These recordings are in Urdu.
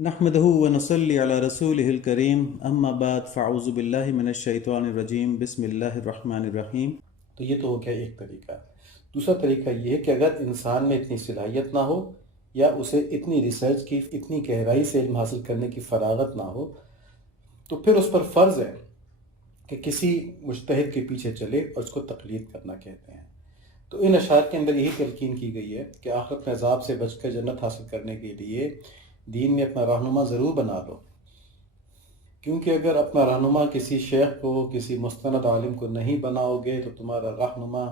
نحمده ونصلي على رسوله الكريم اما بعد فاعوذ باللہ من الشیطان الرجیم بسم اللہ الرحمن الرحیم۔ تو یہ تو ہو گیا ایک طریقہ۔ دوسرا طریقہ یہ ہے کہ اگر انسان میں اتنی صلاحیت نہ ہو یا اسے اتنی ریسرچ کی اتنی گہرائی سے علم حاصل کرنے کی فراغت نہ ہو تو پھر اس پر فرض ہے کہ کسی مجتہد کے پیچھے چلے اور اس کو تقلید کرنا کہتے ہیں۔ تو ان اشعار کے اندر یہی تلقین کی گئی ہے کہ آخرت میں عذاب سے بچ کر جنت حاصل کرنے کے لیے دین میں اپنا رہنما ضرور بنا لو، کیونکہ اگر اپنا رہنما کسی شیخ کو کسی مستند عالم کو نہیں بناؤ گے تو تمہارا رہنما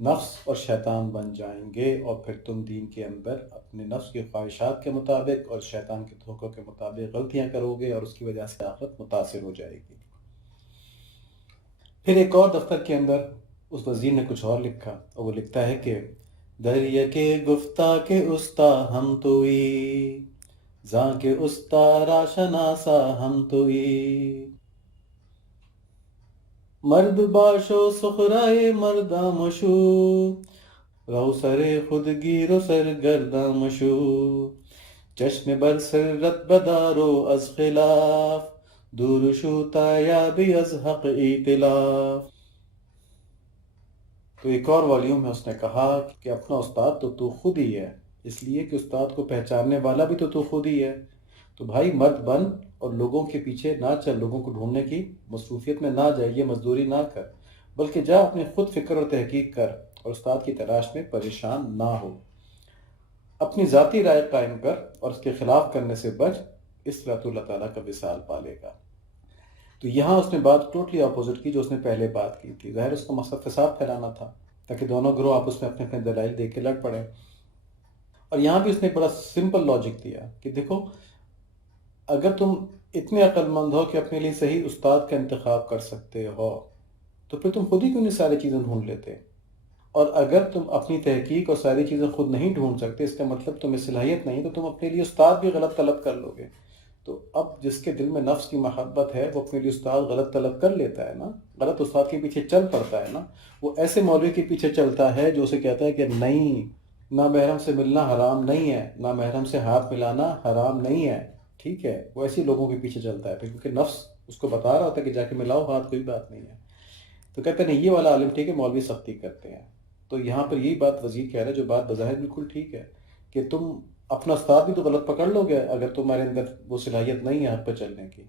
نفس اور شیطان بن جائیں گے، اور پھر تم دین کے اندر اپنے نفس کی خواہشات کے مطابق اور شیطان کے دھوکوں کے مطابق غلطیاں کرو گے اور اس کی وجہ سے آخرت متاثر ہو جائے گی۔ پھر ایک اور دفتر کے اندر اس وزیر نے کچھ اور لکھا، اور وہ لکھتا ہے کہ دریا کے گفتہ کے استا ہم توئی زاں کے استا را شناسا ہم توئی، مرد باشو سخرائے مرداں مشو رو سر خود گیر و سر گرداں مشو، چشم بر سرت بدارو از خلاف دور شو تایابی از حق ایتلاف۔ تو ایک اور والیوم میں اس نے کہا کہ اپنا استاد تو خود ہی ہے، اس لیے کہ استاد کو پہچاننے والا بھی تو خود ہی ہے۔ تو بھائی مرد بن اور لوگوں کے پیچھے نہ چل، لوگوں کو ڈھونڈنے کی مصروفیت میں نہ جائے، یہ مزدوری نہ کر، بلکہ جا اپنی خود فکر اور تحقیق کر اور استاد کی تلاش میں پریشان نہ ہو، اپنی ذاتی رائے قائم کر اور اس کے خلاف کرنے سے بچ، اس طرح تو اللہ تعالیٰ کا وصال پالے گا۔ تو یہاں اس نے بات ٹوٹلی اپوزٹ کی جو اس نے پہلے بات کی تھی۔ ظاہر اس کو مقصد فساد پھیلانا تھا تاکہ دونوں گروہ آپس میں اپنے اپنے دلائل دے کے لڑ پڑیں، اور یہاں بھی اس نے ایک بڑا سمپل لاجک دیا کہ دیکھو، اگر تم اتنے عقل مند ہو کہ اپنے لیے صحیح استاد کا انتخاب کر سکتے ہو تو پھر تم خود ہی کیوں نہیں ساری چیزیں ڈھونڈ لیتے، اور اگر تم اپنی تحقیق اور ساری چیزیں خود نہیں ڈھونڈ سکتے، اس کا مطلب تمہیں صلاحیت نہیں، تو تم اپنے لیے استاد بھی غلط طلب کر لو گے۔ تو اب جس کے دل میں نفس کی محبت ہے وہ اپنے لیے استاد غلط طلب کر لیتا ہے نا، غلط استاد کے پیچھے چل پڑتا ہے نا۔ وہ ایسے مولوی کے پیچھے چلتا ہے جو اسے کہتا ہے کہ نہیں، نامحرم سے ملنا حرام نہیں ہے، نامحرم سے ہاتھ ملانا حرام نہیں ہے، ٹھیک ہے، وہ ایسی لوگوں کے پیچھے چلتا ہے پھر، کیونکہ نفس اس کو بتا رہا ہوتا ہے کہ جا کے ملاؤ ہاتھ، کوئی بات نہیں ہے۔ تو کہتے ہیں نہیں، یہ والا عالم ٹھیک ہے، مولوی سختی کرتے ہیں۔ تو یہاں پر یہی بات وزیر کہہ رہا ہے جو بات بظاہر بالکل ٹھیک ہے، کہ تم اپنا استاد بھی تو غلط پکڑ لو گے اگر تمہارے اندر وہ صلاحیت نہیں ہے حق پہ چلنے کی۔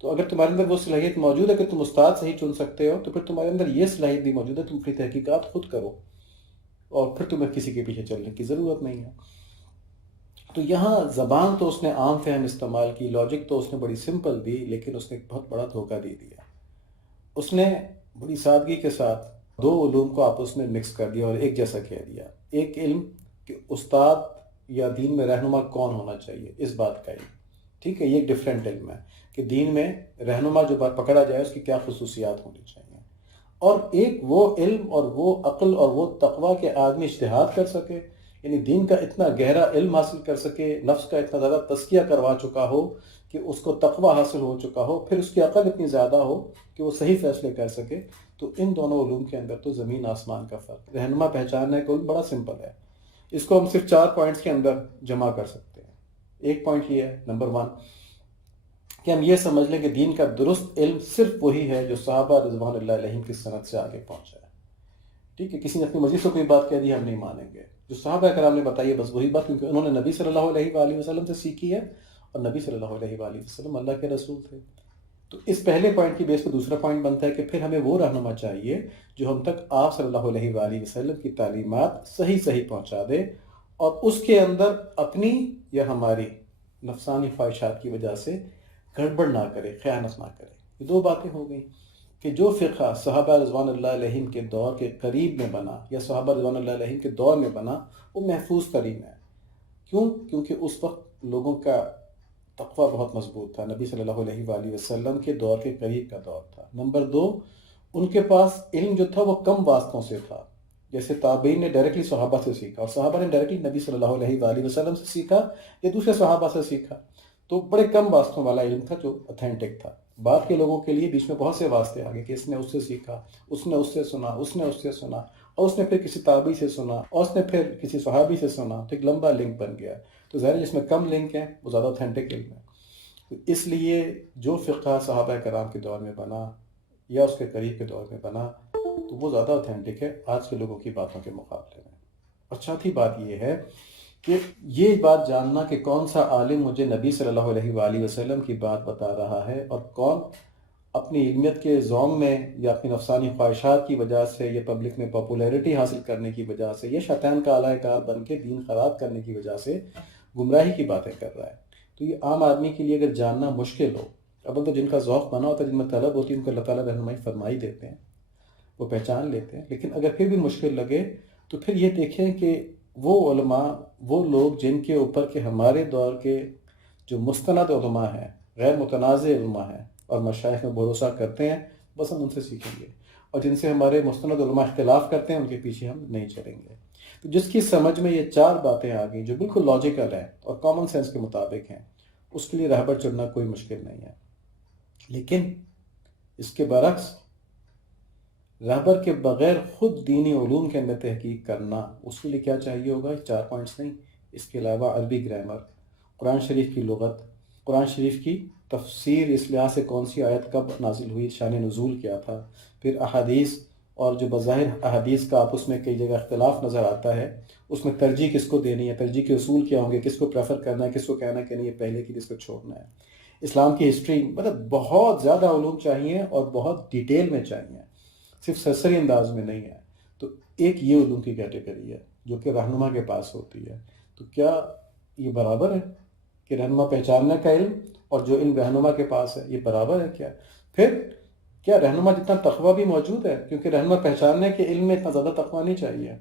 تو اگر تمہارے اندر وہ صلاحیت موجود ہے کہ تم استاد صحیح چن سکتے ہو، تو پھر تمہارے اندر یہ صلاحیت بھی موجود ہے، تم اپنی تحقیقات خود کرو اور پھر تمہیں کسی کے پیچھے چلنے کی ضرورت نہیں ہے۔ تو یہاں زبان تو اس نے عام فہم استعمال کی، لاجک تو اس نے بڑی سمپل دی، لیکن اس نے ایک بہت بڑا دھوکہ دے دیا۔ اس نے بڑی سادگی کے ساتھ دو علوم کو آپس میں مکس کر دیا اور ایک جیسا کہہ دیا۔ ایک علم کہ استاد یا دین میں رہنما کون ہونا چاہیے، اس بات کا علم، ٹھیک ہے، یہ ایک ڈیفرنٹ علم ہے کہ دین میں رہنما جو پکڑا جائے اس کی کیا خصوصیات ہونی چاہیے، اور ایک وہ علم اور وہ عقل اور وہ تقویٰ کہ آدمی اجتہاد کر سکے، یعنی دین کا اتنا گہرا علم حاصل کر سکے، نفس کا اتنا زیادہ تزکیہ کروا چکا ہو کہ اس کو تقویٰ حاصل ہو چکا ہو، پھر اس کی عقل اتنی زیادہ ہو کہ وہ صحیح فیصلے کر سکے۔ تو ان دونوں علوم کے اندر تو زمین آسمان کا فرق۔ رہنما پہچاننا کا علم بڑا سمپل ہے، اس کو ہم صرف 4 پوائنٹس کے اندر جمع کر سکتے ہیں۔ ایک پوائنٹ یہ ہے، نمبر 1، کہ ہم یہ سمجھ لیں کہ دین کا درست علم صرف وہی ہے جو صحابہ رضوان اللہ علیہم کی سند سے آگے پہنچا ہے، ٹھیک ہے۔ کسی نے اپنی مرضی سے کوئی بات کہہ دی ہم نہیں مانیں گے، جو صحابہ کرام نے بتائی ہے بس وہی بات، کیونکہ انہوں نے نبی صلی اللہ علیہ وآلہ وسلم سے سیکھی ہے، اور نبی صلی اللہ علیہ وآلہ وسلم اللہ کے رسول تھے۔ تو اس پہلے پوائنٹ کی بیس پہ دوسرا پوائنٹ بنتا ہے کہ پھر ہمیں وہ رہنما چاہیے جو ہم تک آپ صلی اللہ علیہ وآلہ وسلم کی تعلیمات صحیح پہنچا دے، اور اس کے اندر اپنی یا ہماری نفسانی خواہشات کی وجہ سے گڑبڑ نہ کرے، خیانت نہ کرے۔ یہ 2 باتیں ہو گئیں کہ جو فقہ صحابہ رضوان اللہ علیہم کے دور کے قریب میں بنا یا صحابہ رضوان اللہ علیہم کے دور میں بنا، وہ محفوظ ترین ہے۔ کیوں؟ کیونکہ اس وقت لوگوں کا تقویٰ بہت مضبوط تھا، نبی صلی اللہ علیہ وآلہ وسلم کے دور کے قریب کا دور تھا۔ نمبر 2، ان کے پاس علم جو تھا وہ کم واسطوں سے تھا، جیسے تابعین نے ڈائریکٹلی صحابہ سے سیکھا، اور صحابہ نے ڈائریکٹلی نبی صلی اللہ علیہ وآلہ وسلم سے سیکھا یا دوسرے صحابہ سے سیکھا، تو بڑے کم واسطوں والا علم تھا جو اتھینٹک تھا۔ بعد کے لوگوں کے لیے بیچ میں بہت سے واسطے آگے کہ اس نے اس سے سیکھا، اس نے اس سے سنا، اس نے اس سے سنا، اور اس نے پھر کسی تابعی سے سنا، اور اس نے پھر کسی صحابی سے سنا، تو ایک لمبا لنک بن گیا۔ تو ظاہر ہے جس میں کم لنک ہیں وہ زیادہ اوتھینٹک علم ہے. تو اس لیے جو فقہ صحابہ کرام کے دور میں بنا یا اس کے قریب کے دور میں بنا تو وہ زیادہ اوتھینٹک ہے آج کے لوگوں کی باتوں کے مقابلے میں. اور چوتھی بات یہ ہے کہ یہ بات جاننا کہ کون سا عالم مجھے نبی صلی اللہ علیہ وآلہ وسلم کی بات بتا رہا ہے اور کون اپنی علمیت کے زوم میں یا اپنی نفسانی خواہشات کی وجہ سے یا پبلک میں پاپولیرٹی حاصل کرنے کی وجہ سے یا شیطان کا اعلی کار بن کے دین خراب کرنے کی وجہ سے گمراہی کی باتیں کر رہا ہے. تو یہ عام آدمی کے لیے اگر جاننا مشکل ہو، اب تو جن کا ذوق بنا ہوتا ہے، جن میں طلب ہوتی ہے، ان کو اللہ تعالیٰ رہنمائی فرمائی دیتے ہیں، وہ پہچان لیتے ہیں. لیکن اگر پھر بھی مشکل لگے تو پھر یہ دیکھیں کہ وہ علماء، وہ لوگ جن کے اوپر کہ ہمارے دور کے جو مستند علماء ہیں، غیر متنازع علماء ہیں اور مشائخ میں بھروسہ کرتے ہیں، بس ہم ان سے سیکھیں گے. اور جن سے ہمارے مستند علماء اختلاف کرتے ہیں ان کے پیچھے ہم نہیں چلیں گے. تو جس کی سمجھ میں یہ 4 باتیں آ گئیں جو بالکل لاجیکل ہیں اور کامن سینس کے مطابق ہیں، اس کے لیے رہبر چننا کوئی مشکل نہیں ہے. لیکن اس کے برعکس رہبر کے بغیر خود دینی علوم کے اندر تحقیق کرنا، اس کے لیے کیا چاہیے ہوگا؟ 4 پوائنٹس نہیں، اس کے علاوہ عربی گرامر، قرآن شریف کی لغت، قرآن شریف کی تفسیر، اس لحاظ سے کون سی آیت کب نازل ہوئی، شان نزول کیا تھا، پھر احادیث، اور جو بظاہر احادیث کا آپس میں کئی جگہ اختلاف نظر آتا ہے، اس میں ترجیح کس کو دینی ہے، ترجیح کے اصول کیا ہوں گے، کس کو پریفر کرنا ہے، کس کو کہنا کہ نہیں یہ پہلے کی، کس کو چھوڑنا ہے. اسلام کی ہسٹری، مطلب بہت زیادہ علوم چاہیے اور بہت ڈیٹیل میں چاہیے، صرف سرسری انداز میں نہیں ہے. تو ایک یہ علوم کی کیٹیگری ہے جو کہ رہنما کے پاس ہوتی ہے. تو کیا یہ برابر ہے کہ رہنما پہچاننے کا علم اور جو علم رہنما کے پاس ہے یہ برابر ہے؟ پھر کیا رہنما جتنا تقویٰ بھی موجود ہے؟ کیونکہ رہنما پہچاننے کے علم میں اتنا زیادہ تقویٰ نہیں چاہیے،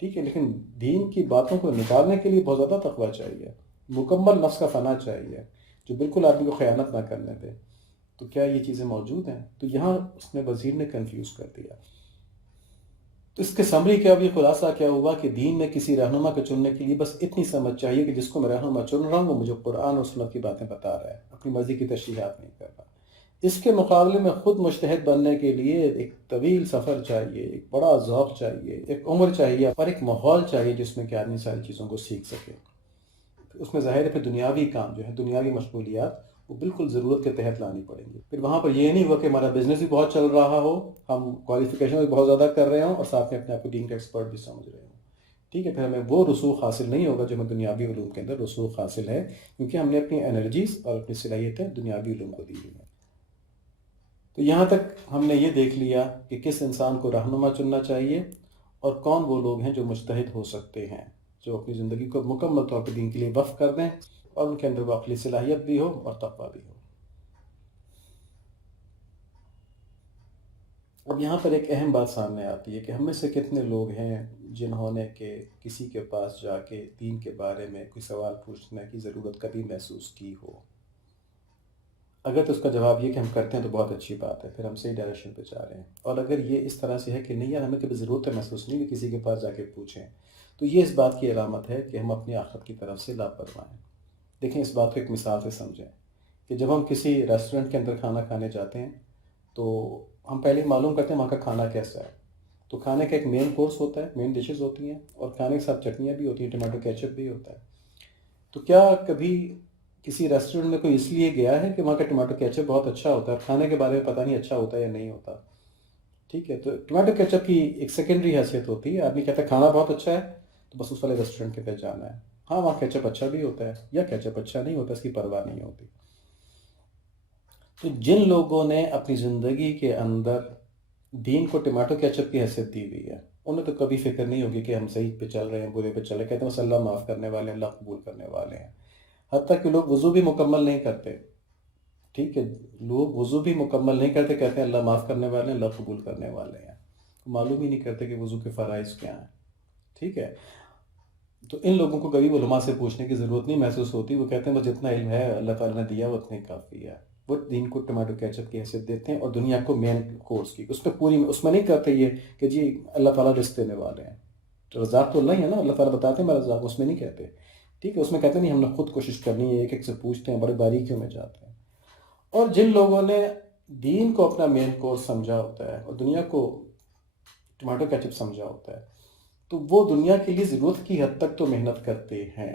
ٹھیک ہے، لیکن دین کی باتوں کو نکالنے کے لیے بہت زیادہ تقویٰ چاہیے، مکمل نفس کا فنا چاہیے جو بالکل آدمی کو خیانت نہ کرنے دے. تو کیا یہ چیزیں موجود ہیں؟ تو یہاں اس نے وزیر نے کنفیوز کر دیا. تو اس کے سمری کیا بھی خلاصہ کیا ہوا کہ دین میں کسی رہنما کو چننے کے لیے بس اتنی سمجھ چاہیے کہ جس کو میں رہنما چن رہا ہوں وہ مجھے قرآن اور سنت کی باتیں بتا رہا ہے، اپنی مرضی کی تشریحات نہیں کر رہا. اس کے مقابلے میں خود مجتہد بننے کے لیے ایک طویل سفر چاہیے، ایک بڑا ذوق چاہیے، ایک عمر چاہیے اور ایک ماحول چاہیے جس میں کہ آدمی ساری چیزوں کو سیکھ سکے. اس میں ظاہر ہے پھر دنیاوی کام جو ہے، دنیاوی مشغولیات، وہ بالکل ضرورت کے تحت لانی پڑیں گی. پھر وہاں پر یہ نہیں ہوا کہ ہمارا بزنس بھی بہت چل رہا ہو، ہم کوالیفیکیشن بھی بہت زیادہ کر رہے ہوں اور ساتھ میں اپنے آپ کو دین کا ایکسپرٹ بھی سمجھ رہے ہوں، ٹھیک ہے. پھر ہمیں وہ رسوخ حاصل نہیں ہوگا جو ہمیں دنیاوی علوم کے اندر رسوخ حاصل ہے، کیونکہ ہم نے اپنی انرجیز اور اپنی صلاحیتیں دنیاوی علوم کو دی ہوئی ہیں. تو یہاں تک ہم نے یہ دیکھ لیا کہ کس انسان کو رہنما چننا چاہیے اور کون وہ لوگ ہیں جو مجتہد ہو سکتے ہیں، جو اپنی زندگی کو مکمل طور پہ دین کے لیے وقف کر دیں اور ان کے اندر وہ عقلی صلاحیت بھی ہو اور تقویٰ بھی ہو. اب یہاں پر ایک اہم بات سامنے آتی ہے کہ ہم میں سے کتنے لوگ ہیں جنہوں نے کہ کسی کے پاس جا کے دین کے بارے میں کوئی سوال پوچھنے کی ضرورت کبھی محسوس کی ہو. اگر تو اس کا جواب یہ کہ ہم کرتے ہیں تو بہت اچھی بات ہے، پھر ہم صحیح ڈائریکشن پہ جا رہے ہیں. اور اگر یہ اس طرح سے ہے کہ نہیں یار ہمیں کبھی ضرورت محسوس نہیں کہ کسی کے پاس جا کے پوچھیں، تو یہ اس بات کی علامت ہے کہ ہم اپنی آخرت کی طرف سے لاپرواہ ہیں. دیکھیں اس بات کو ایک مثال سے سمجھیں کہ جب ہم کسی ریسٹورنٹ کے اندر کھانا کھانے جاتے ہیں تو ہم پہلے معلوم کرتے ہیں وہاں کا کھانا کیسا ہے. تو کھانے کا ایک مین کورس ہوتا ہے، مین ڈشز ہوتی ہیں اور کھانے کے ساتھ چٹنیاں بھی ہوتی ہیں، ٹماٹو کیچپ بھی ہوتا ہے. تو کیا کبھی کسی ریسٹورنٹ میں کوئی اس لیے گیا ہے کہ وہاں کا ٹماٹو کیچپ بہت اچھا ہوتا ہے اور کھانے کے بارے میں پتہ نہیں اچھا ہوتا ہے یا نہیں ہوتا، ٹھیک ہے. تو ٹماٹو کیچپ کی ایک سیکنڈری حیثیت ہوتی ہے، آدمی کہتا ہے کھانا بہت اچھا ہے تو بس اس والے ریسٹورنٹ کے پہ جانا ہے. ہاں وہاں کیچپ اچھا بھی ہوتا ہے یا کیچپ اچھا نہیں ہوتا، اس کی پرواہ نہیں ہوتی. تو جن لوگوں نے اپنی زندگی کے اندر دین کو ٹماٹو کیچپ کی حیثیت دی ہوئی ہے، انہیں تو کبھی فکر نہیں ہوگی کہ ہم صحیح پہ چل رہے ہیں برے پہ چل رہے ہیں. کہتے ہیں بس اللہ معاف کرنے والے ہیں، اللہ قبول کرنے والے ہیں. حتیٰ کہ لوگ وضو بھی مکمل نہیں کرتے، ٹھیک ہے، لوگ وضو بھی مکمل نہیں کرتے، کہتے ہیں اللہ معاف کرنے والے ہیں، اللہ قبول کرنے والے ہیں. معلوم ہی نہیں کرتے کہ وضو کے فرائض کیا ہیں، ٹھیک ہے. تو ان لوگوں کو کبھی علماء سے پوچھنے کی ضرورت نہیں محسوس ہوتی. وہ کہتے ہیں بس جتنا علم ہے اللہ تعالیٰ نے دیا وہ اتنا ہی کافی ہے. وہ دین کو ٹماٹو کیچپ کی حیثیت دیتے ہیں اور دنیا کو مین کورس کی، اس پہ پوری، اس میں نہیں کرتے یہ کہ جی اللہ تعالیٰ رزق دینے والے ہیں. تو رزاق تو اللہ ہی ہے نا، اللہ تعالیٰ بتاتے ہیں میں رزاق، اس میں نہیں کہتے، ٹھیک ہے. اس میں کہتے نہیں ہم نے خود کوشش کرنی ہے، ایک ایک سے پوچھتے ہیں، بڑے باریکیوں میں جاتے ہیں. اور جن لوگوں نے دین کو اپنا مین کورس سمجھا ہوتا ہے اور دنیا کو ٹماٹو کیچپ سمجھا ہوتا ہے، تو وہ دنیا کے لیے ضرورت کی حد تک تو محنت کرتے ہیں،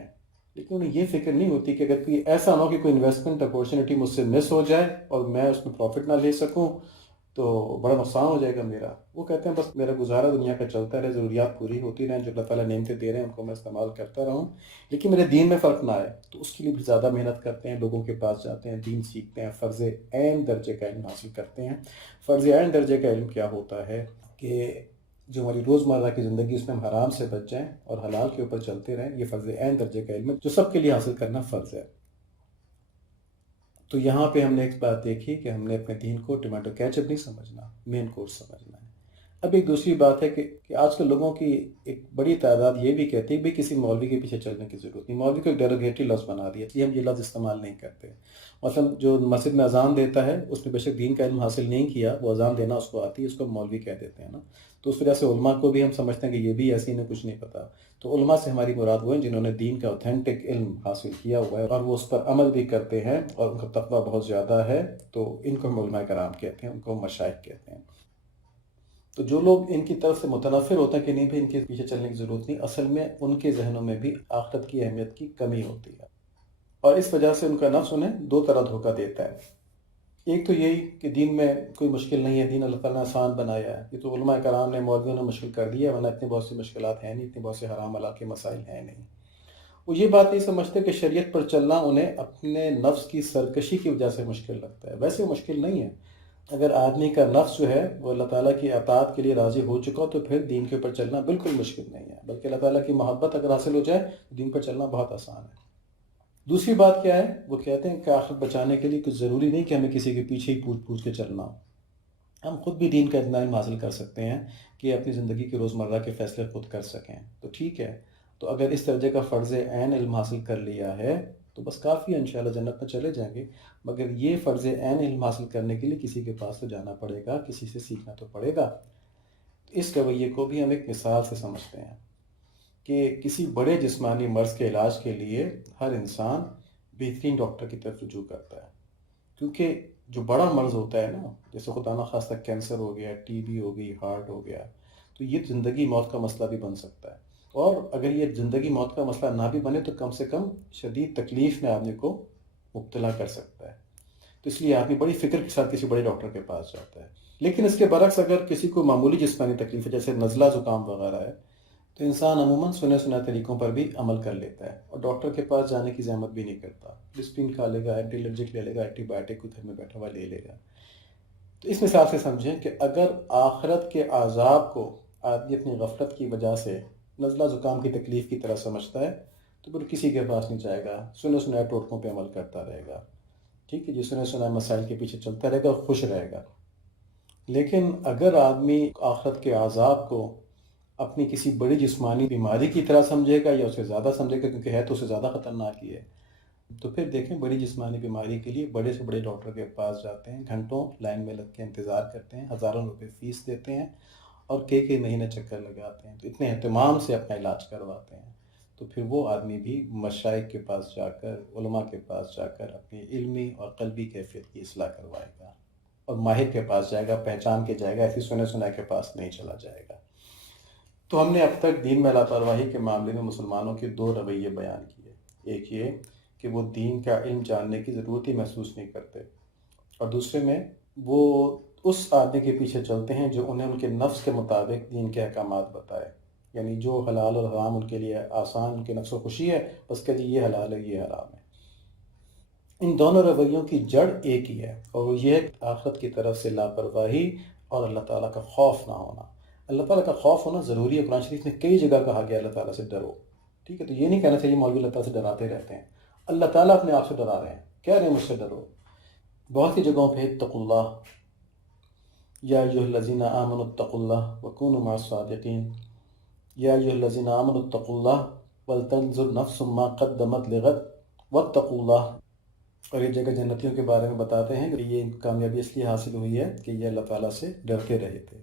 لیکن انہیں یہ فکر نہیں ہوتی کہ اگر کوئی ایسا نہ ہو کہ کوئی انویسٹمنٹ اپورچونٹی مجھ سے مس ہو جائے اور میں اس میں پروفٹ نہ لے سکوں تو بڑا نقصان ہو جائے گا میرا. وہ کہتے ہیں بس میرا گزارا دنیا کا چلتا رہے، ضروریات پوری ہوتی رہیں، جو اللہ تعالیٰ نعمتیں دے رہے ہیں ان کو میں استعمال کرتا رہوں، لیکن میرے دین میں فرق نہ آئے. تو اس کے لیے بھی زیادہ محنت کرتے ہیں، لوگوں کے پاس جاتے ہیں، دین سیکھتے ہیں، فرض عین درجے کا علم حاصل کرتے ہیں. فرض عین درجے کا علم کیا ہوتا ہے کہ جو ہماری روزمرہ کی زندگی اس میں ہم حرام سے بچ جائیں اور حلال کے اوپر چلتے رہیں. یہ فرض عین درجے کا علم ہے جو سب کے لیے حاصل کرنا فرض ہے. تو یہاں پہ ہم نے ایک بات دیکھی کہ ہم نے اپنے دین کو ٹماٹو کیچپ نہیں سمجھنا، مین کورس سمجھنا ہے. اب ایک دوسری بات ہے کہ آج کل لوگوں کی ایک بڑی تعداد یہ بھی کہتی ہے کہ کسی مولوی کے پیچھے چلنے کی ضرورت نہیں. مولوی کو ایک ڈیروگیٹری لفظ بنا دیا، یہ ہم یہ لفظ استعمال نہیں کرتے. مثلا جو مسجد میں اذان دیتا ہے اس نے بے شک دین کا علم حاصل نہیں کیا، وہ اذان دینا اس کو آتی ہے، اس کو مولوی کہہ دیتے ہیں نا. تو اس وجہ سے علماء کو بھی ہم سمجھتے ہیں کہ یہ بھی ایسے انہیں کچھ نہیں پتا. تو علماء سے ہماری مراد وہ ہیں جنہوں نے دین کا اوتھینٹک علم حاصل کیا ہوا ہے اور وہ اس پر عمل بھی کرتے ہیں اور ان کا تقویٰ بہت زیادہ ہے. تو ان کو ہم علماء کرام کہتے ہیں، ان کو مشائخ کہتے ہیں. تو جو لوگ ان کی طرف سے متنفر ہوتے ہیں کہ نہیں بھی ان کے پیچھے چلنے کی ضرورت نہیں، اصل میں ان کے ذہنوں میں بھی آخرت کی اہمیت کی کمی ہوتی ہے، اور اس وجہ سے ان کا نفس انہیں دو طرح دھوکہ دیتا ہے. ایک تو یہی کہ دین میں کوئی مشکل نہیں ہے، دین اللہ تعالیٰ نے آسان بنایا ہے. یہ تو علماء کرام نے، مولویوں نے مشکل کر دیا، ورنہ اتنی بہت سی مشکلات ہیں نہیں، اتنی بہت سے حرام حلال کے مسائل ہیں نہیں. وہ یہ بات نہیں سمجھتے کہ شریعت پر چلنا انہیں اپنے نفس کی سرکشی کی وجہ سے مشکل لگتا ہے. ویسے وہ مشکل نہیں ہے. اگر آدمی کا نفس جو ہے وہ اللہ تعالیٰ کی اطاعت کے لیے راضی ہو چکا تو پھر دین کے اوپر چلنا بالکل مشکل نہیں ہے، بلکہ اللہ تعالیٰ کی محبت اگر حاصل ہو جائے تو دین پر چلنا بہت آسان ہے. دوسری بات کیا ہے، وہ کہتے ہیں کہ آخرت بچانے کے لیے کچھ ضروری نہیں کہ ہمیں کسی کے پیچھے ہی پوچھ کے چلنا ہو. ہم خود بھی دین کا اتنا علم حاصل کر سکتے ہیں کہ اپنی زندگی کے روزمرہ کے فیصلے خود کر سکیں. تو ٹھیک ہے، تو اگر اس درجے کا فرض عین علم حاصل کر لیا ہے تو بس کافی ہے، انشاءاللہ جنت میں چلے جائیں گے. مگر یہ فرض عین علم حاصل کرنے کے لیے کسی کے پاس تو جانا پڑے گا، کسی سے سیکھنا تو پڑے گا. اس رویے کو بھی ہم ایک مثال سے سمجھتے ہیں کہ کسی بڑے جسمانی مرض کے علاج کے لیے ہر انسان بہترین ڈاکٹر کی طرف رجوع کرتا ہے، کیونکہ جو بڑا مرض ہوتا ہے نا، جیسے خدا نخواستہ کینسر ہو گیا، ٹی بی ہو گئی، ہارٹ ہو گیا، تو یہ زندگی موت کا مسئلہ بھی بن سکتا ہے. اور اگر یہ زندگی موت کا مسئلہ نہ بھی بنے تو کم سے کم شدید تکلیف میں آدمی کو مبتلا کر سکتا ہے. تو اس لیے آدمی بڑی فکر کے ساتھ کسی بڑے ڈاکٹر کے پاس جاتا ہے. لیکن اس کے برعکس اگر کسی کو معمولی جسمانی تکلیف ہے، جیسے نزلہ زکام وغیرہ ہے، تو انسان عموماً سنے طریقوں پر بھی عمل کر لیتا ہے اور ڈاکٹر کے پاس جانے کی زحمت بھی نہیں کرتا. ڈسپلن کھا لے گا، اینٹی الرجک لے لے گا، اینٹی بایوٹک کو گھر میں بیٹھا ہوا لے لے گا. تو اس مثال سے سمجھیں کہ اگر آخرت کے عذاب کو آدمی اپنی غفلت کی وجہ سے نزلہ زکام کی تکلیف کی طرح سمجھتا ہے تو پھر کسی کے پاس نہیں جائے گا، سنے ٹوٹکوں پہ عمل کرتا رہے گا. ٹھیک ہے جی، سنے مسائل کے پیچھے چلتا رہے گا اور خوش رہے گا. لیکن اگر آدمی آخرت کے عذاب کو اپنی کسی بڑی جسمانی بیماری کی طرح سمجھے گا یا اسے زیادہ سمجھے گا، کیونکہ ہے تو اسے زیادہ خطرناک ہی ہے، تو پھر دیکھیں بڑی جسمانی بیماری کے لیے بڑے سے بڑے ڈاکٹر کے پاس جاتے ہیں، گھنٹوں لائن میں لگ کے انتظار کرتے ہیں، ہزاروں روپے فیس دیتے ہیں اور کئی مہینے چکر لگاتے ہیں، تو اتنے اہتمام سے اپنا علاج کرواتے ہیں. تو پھر وہ آدمی بھی مشائخ کے پاس جا کر، علماء کے پاس جا کر اپنی علمی اور قلبی کیفیت کی اصلاح کروائے گا اور ماہر کے پاس جائے گا، پہچان کے جائے گا، ایسی سنے کے پاس نہیں چلا جائے گا. تو ہم نے اب تک دین میں لاپرواہی کے معاملے میں مسلمانوں کے دو رویے بیان کیے. ایک یہ کہ وہ دین کا علم جاننے کی ضرورت ہی محسوس نہیں کرتے، اور دوسرے میں وہ اس آدمی کے پیچھے چلتے ہیں جو انہیں ان کے نفس کے مطابق دین کے احکامات بتائے. یعنی جو حلال اور حرام ان کے لیے آسان، ان کے نفس و خوشی ہے، بس کہ جی یہ حلال ہے یہ حرام ہے. ان دونوں رویوں کی جڑ ایک ہی ہے، اور وہ یہ آخرت کی طرف سے لاپرواہی اور اللہ تعالیٰ کا خوف نہ ہونا. اللہ تعالیٰ کا خوف ہونا ضروری ہے. قرآن شریف میں کئی جگہ کہا گیا اللہ تعالیٰ سے ڈرو. ٹھیک ہے، تو یہ نہیں کہنا چاہیے مولوی اللہ تعالیٰ سے ڈراتے رہتے ہیں. اللہ تعالیٰ اپنے آپ سے ڈرا رہے ہیں، کہہ رہے ہیں مجھ سے ڈرو. بہت سی جگہوں پہ اتقوا اللہ، یا ایھا الذین آمنوا اتقوا اللہ وکونوا مع الصادقین، یا ایھا الذین آمنوا اتقوا اللہ ولتنظر نفس ما قدمت لغد واتقوا اللہ. اور یہ جگہ جنتیوں کے بارے میں بتاتے ہیں کہ یہ کامیابی اس لیے حاصل ہوئی ہے کہ یہ اللہ تعالیٰ سے ڈرتے رہے تھے.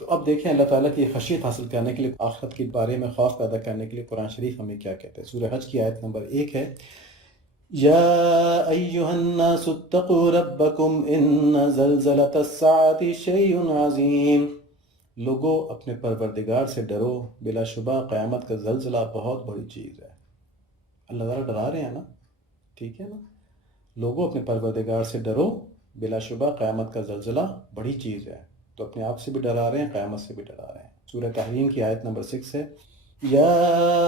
تو اب دیکھیں اللہ تعالیٰ کی خشیت حاصل کرنے کے لیے، آخرت کے بارے میں خوف پیدا کرنے کے لیے قرآن شریف ہمیں کیا کہتے ہیں. سورہ حج کی آیت نمبر 1 ہے، یا ایھا الناس اتقوا ربکم ان زلزلۃ الساعۃ شیء عظیم. لوگوں اپنے پروردگار سے ڈرو، بلا شبہ قیامت کا زلزلہ بہت بڑی چیز ہے. اللہ تعالیٰ ڈرا رہے ہیں نا، ٹھیک ہے نا. لوگوں اپنے پروردگار سے ڈرو، بلا شبہ قیامت کا زلزلہ بڑی چیز ہے. تو اپنے آپ سے بھی ڈرا رہے ہیں، قیامت سے بھی ڈرا رہے ہیں. سورہ تحریم کی آیت نمبر 6 ہے، یا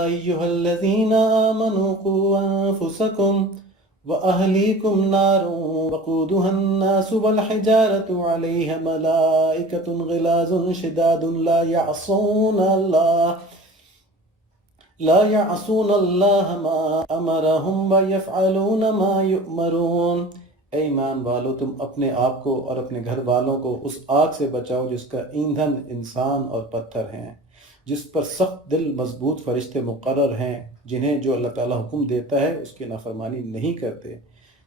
ایہا الذین آمنوا قوا انفسکم وأهليكم نار وقودها الناس والحجارة عليها ملائكة غلاظ شداد لا يعصون الله ما أمرهم ويفعلون ما يؤمرون. اے ایمان والو، تم اپنے آپ کو اور اپنے گھر والوں کو اس آگ سے بچاؤ جس کا ایندھن انسان اور پتھر ہیں، جس پر سخت دل مضبوط فرشتے مقرر ہیں، جنہیں جو اللہ تعالیٰ حکم دیتا ہے اس کی نافرمانی نہیں کرتے،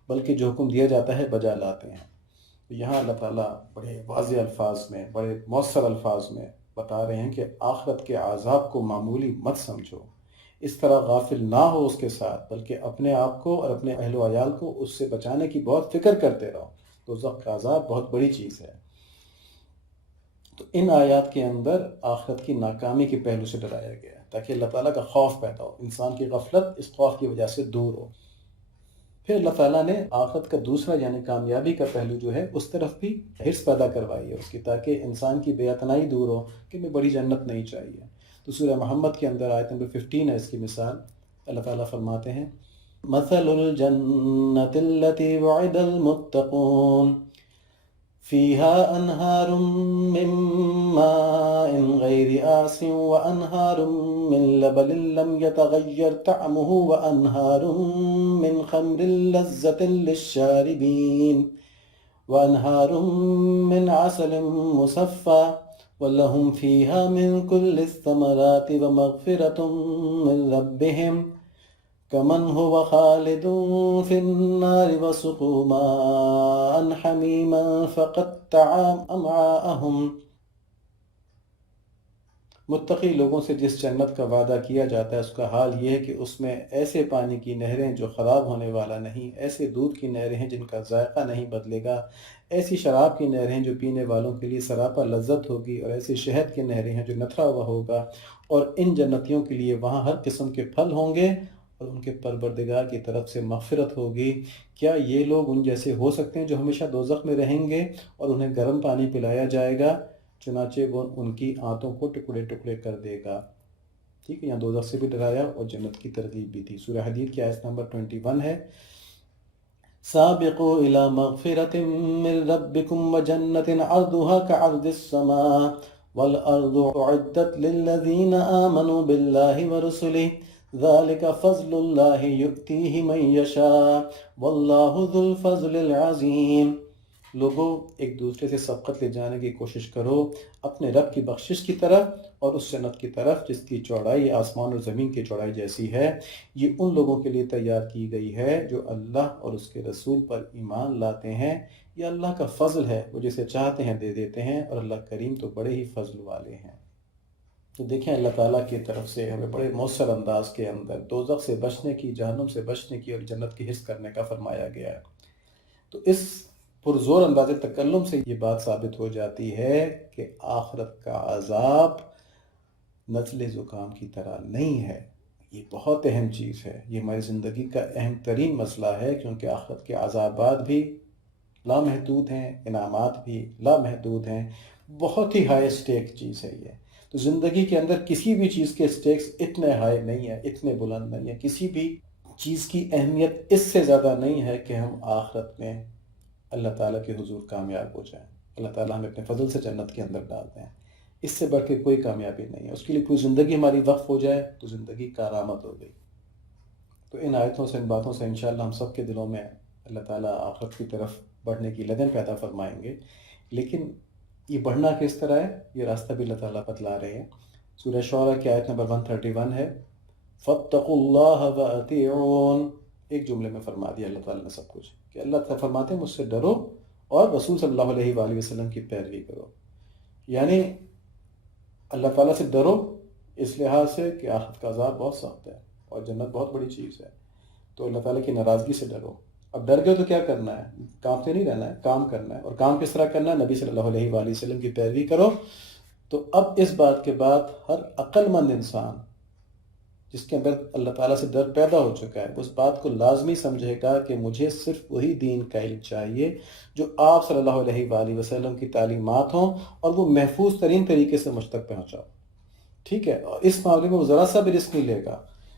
بلکہ جو حکم دیا جاتا ہے بجا لاتے ہیں. یہاں اللہ تعالیٰ بڑے واضح الفاظ میں، بڑے مؤثر الفاظ میں بتا رہے ہیں کہ آخرت کے عذاب کو معمولی مت سمجھو، اس طرح غافل نہ ہو اس کے ساتھ، بلکہ اپنے آپ کو اور اپنے اہل و عیال کو اس سے بچانے کی بہت فکر کرتے رہو. دوزخ کا عذاب بہت بڑی چیز ہے. تو ان آیات کے اندر آخرت کی ناکامی کے پہلو سے ڈرایا گیا ہے تاکہ اللہ تعالیٰ کا خوف پیدا ہو، انسان کی غفلت اس خوف کی وجہ سے دور ہو. پھر اللہ تعالیٰ نے آخرت کا دوسرا یعنی کامیابی کا پہلو جو ہے اس طرف بھی حرص پیدا کروائی ہے اس کی، تاکہ انسان کی بے اعتنائی دور ہو کہ میں بڑی جنت نہیں چاہیے. تو سورہ محمد کے اندر آیت نمبر 15 ہے اس کی مثال. اللہ تعالیٰ فرماتے ہیں، مثل الجنة التي وعد المتقون فيها أنهار من ماء غير آسن وأنهار من لبن لم يتغير طعمه وأنهار من خمر لذة للشاربين وأنهار من عسل مصفى ولهم فيها من كل الثمرات ومغفرة من ربهم كمن هو خالد في النار وسقوا ماء حميما فقطع أمعاءهم. متقی لوگوں سے جس جنت کا وعدہ کیا جاتا ہے اس کا حال یہ ہے کہ اس میں ایسے پانی کی نہریں جو خراب ہونے والا نہیں، ایسے دودھ کی نہریں ہیں جن کا ذائقہ نہیں بدلے گا، ایسی شراب کی نہریں جو پینے والوں کے لیے سراپا لذت ہوگی، اور ایسی شہد کی نہریں ہیں جو نتھرا ہوا ہوگا. اور ان جنتیوں کے لیے وہاں ہر قسم کے پھل ہوں گے اور ان کے پروردگار کی طرف سے مغفرت ہوگی. کیا یہ لوگ ان جیسے ہو سکتے ہیں جو ہمیشہ دوزخ میں رہیں گے اور انہیں گرم پانی پلایا جائے گا، چنانچہ وہ ان کی آنتوں کو ٹکڑے ٹکڑے کر دے گا. ٹھیک ہے، یہاں دوزخ سے بھی ڈرایا اور جنت کی ترغیب بھی تھی. سورہ حدید کی آیت نمبر 21 ہے، سابقوا الى مغفرۃ من ربکم وجنۃ عرضها كعرض السماء والارض اعدت للذین آمنوا باللہ ورسلہ ذلك فضل اللہ یؤتیہ من یشاء واللہ ذو الفضل العظیم. لوگوں، ایک دوسرے سے سبقت لے جانے کی کوشش کرو اپنے رب کی بخشش کی طرف اور اس جنت کی طرف جس کی چوڑائی آسمان اور زمین کی چوڑائی جیسی ہے. یہ ان لوگوں کے لیے تیار کی گئی ہے جو اللہ اور اس کے رسول پر ایمان لاتے ہیں. یہ اللہ کا فضل ہے، وہ جسے چاہتے ہیں دے دیتے ہیں، اور اللہ کریم تو بڑے ہی فضل والے ہیں. تو دیکھیں اللہ تعالیٰ کی طرف سے ہمیں بڑے مؤثر انداز کے اندر دوزخ سے بچنے کی، جہنم سے بچنے کی اور جنت کی حص کرنے کا فرمایا گیا ہے. تو اس پرزور انداز تکلم سے یہ بات ثابت ہو جاتی ہے کہ آخرت کا عذاب نزلے زکام کی طرح نہیں ہے. یہ بہت اہم چیز ہے، یہ ہماری زندگی کا اہم ترین مسئلہ ہے، کیونکہ آخرت کے عذابات بھی لامحدود ہیں، انعامات بھی لامحدود ہیں. بہت ہی ہائی اسٹیک چیز ہے یہ. تو زندگی کے اندر کسی بھی چیز کے اسٹیکس اتنے ہائی نہیں ہیں، اتنے بلند نہیں ہیں. کسی بھی چیز کی اہمیت اس سے زیادہ نہیں ہے کہ ہم آخرت میں اللہ تعالیٰ کے حضور کامیاب ہو جائیں، اللہ تعالیٰ ہمیں اپنے فضل سے جنت کے اندر ڈال دیں. اس سے بڑھ کے کوئی کامیابی نہیں ہے. اس کے لیے کوئی زندگی ہماری وقف ہو جائے تو زندگی کارآمد ہو گئی. تو ان آیتوں سے، ان باتوں سے انشاءاللہ ہم سب کے دلوں میں اللہ تعالیٰ آخرت کی طرف بڑھنے کی لگن پیدا فرمائیں گے. لیکن یہ بڑھنا کس طرح ہے، یہ راستہ بھی اللہ تعالیٰ بتلا رہے ہیں. سورہ شعراء کی آیت نمبر 131 ہے، فَاتَّقُوا اللَّهَ وَأَطِیعُونِ. ایک جملے میں فرما دیا اللہ تعالیٰ نے سب کچھ، کہ اللہ تعالیٰ فرماتے ہیں مجھ سے ڈرو اور رسول صلی اللہ علیہ وآلہ وسلم کی پیروی کرو. یعنی اللہ تعالیٰ سے ڈرو اس لحاظ سے کہ آخرت کا عذاب بہت سخت ہے اور جنت بہت بڑی چیز ہے. تو اللہ تعالیٰ کی ناراضگی سے ڈرو. اب ڈر گئے تو کیا کرنا ہے؟ کامتے نہیں رہنا ہے، کام کرنا ہے. اور کام کس طرح کرنا ہے؟ نبی صلی اللہ علیہ وآلہ وسلم کی پیروی کرو. تو اب اس بات کے بعد ہر عقل مند انسان جس کے اندر اللہ تعالیٰ سے ڈر پیدا ہو چکا ہے، اس بات کو لازمی سمجھے گا کہ مجھے صرف وہی دین کا علم چاہیے جو آپ صلی اللہ علیہ وآلہ وسلم کی تعلیمات ہوں اور وہ محفوظ ترین طریقے سے مجھ تک پہنچاؤ، ٹھیک ہے؟ اور اس معاملے میں وہ ذرا سا بھی رسک نہیں لے گا.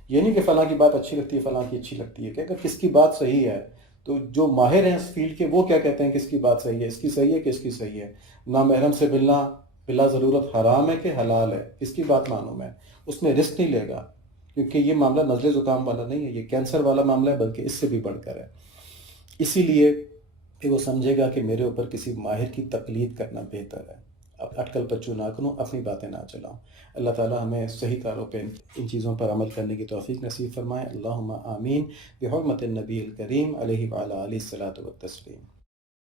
یہ نہیں کہ فلاں کی بات اچھی لگتی ہے، فلاں کی اچھی لگتی ہے، کہ اگر کس کی بات صحیح ہے تو جو ماہر ہیں اس فیلڈ کے وہ کیا کہتے ہیں کس کی بات صحیح ہے، اس کی صحیح ہے کہ اس کی صحیح ہے. نامحرم سے ملنا بلا ضرورت حرام ہے کہ حلال ہے، کس کی بات معلوم ہے، اس میں رسک نہیں لے گا، کیونکہ یہ معاملہ نزلے زکام والا نہیں ہے، یہ کینسر والا معاملہ ہے، بلکہ اس سے بھی بڑھ کر ہے. اسی لیے کہ وہ سمجھے گا کہ میرے اوپر کسی ماہر کی تقلید کرنا بہتر ہے. اب اٹکل پچو نہ کروں، اپنی باتیں نہ چلاؤں. اللہ تعالیٰ ہمیں صحیح کاروں پہ ان چیزوں پر عمل کرنے کی توفیق نصیب فرمائے. اللہم آمین بحرمت النبی الکریم علیہ وعلی آلہ الصلاۃ والتسلیم.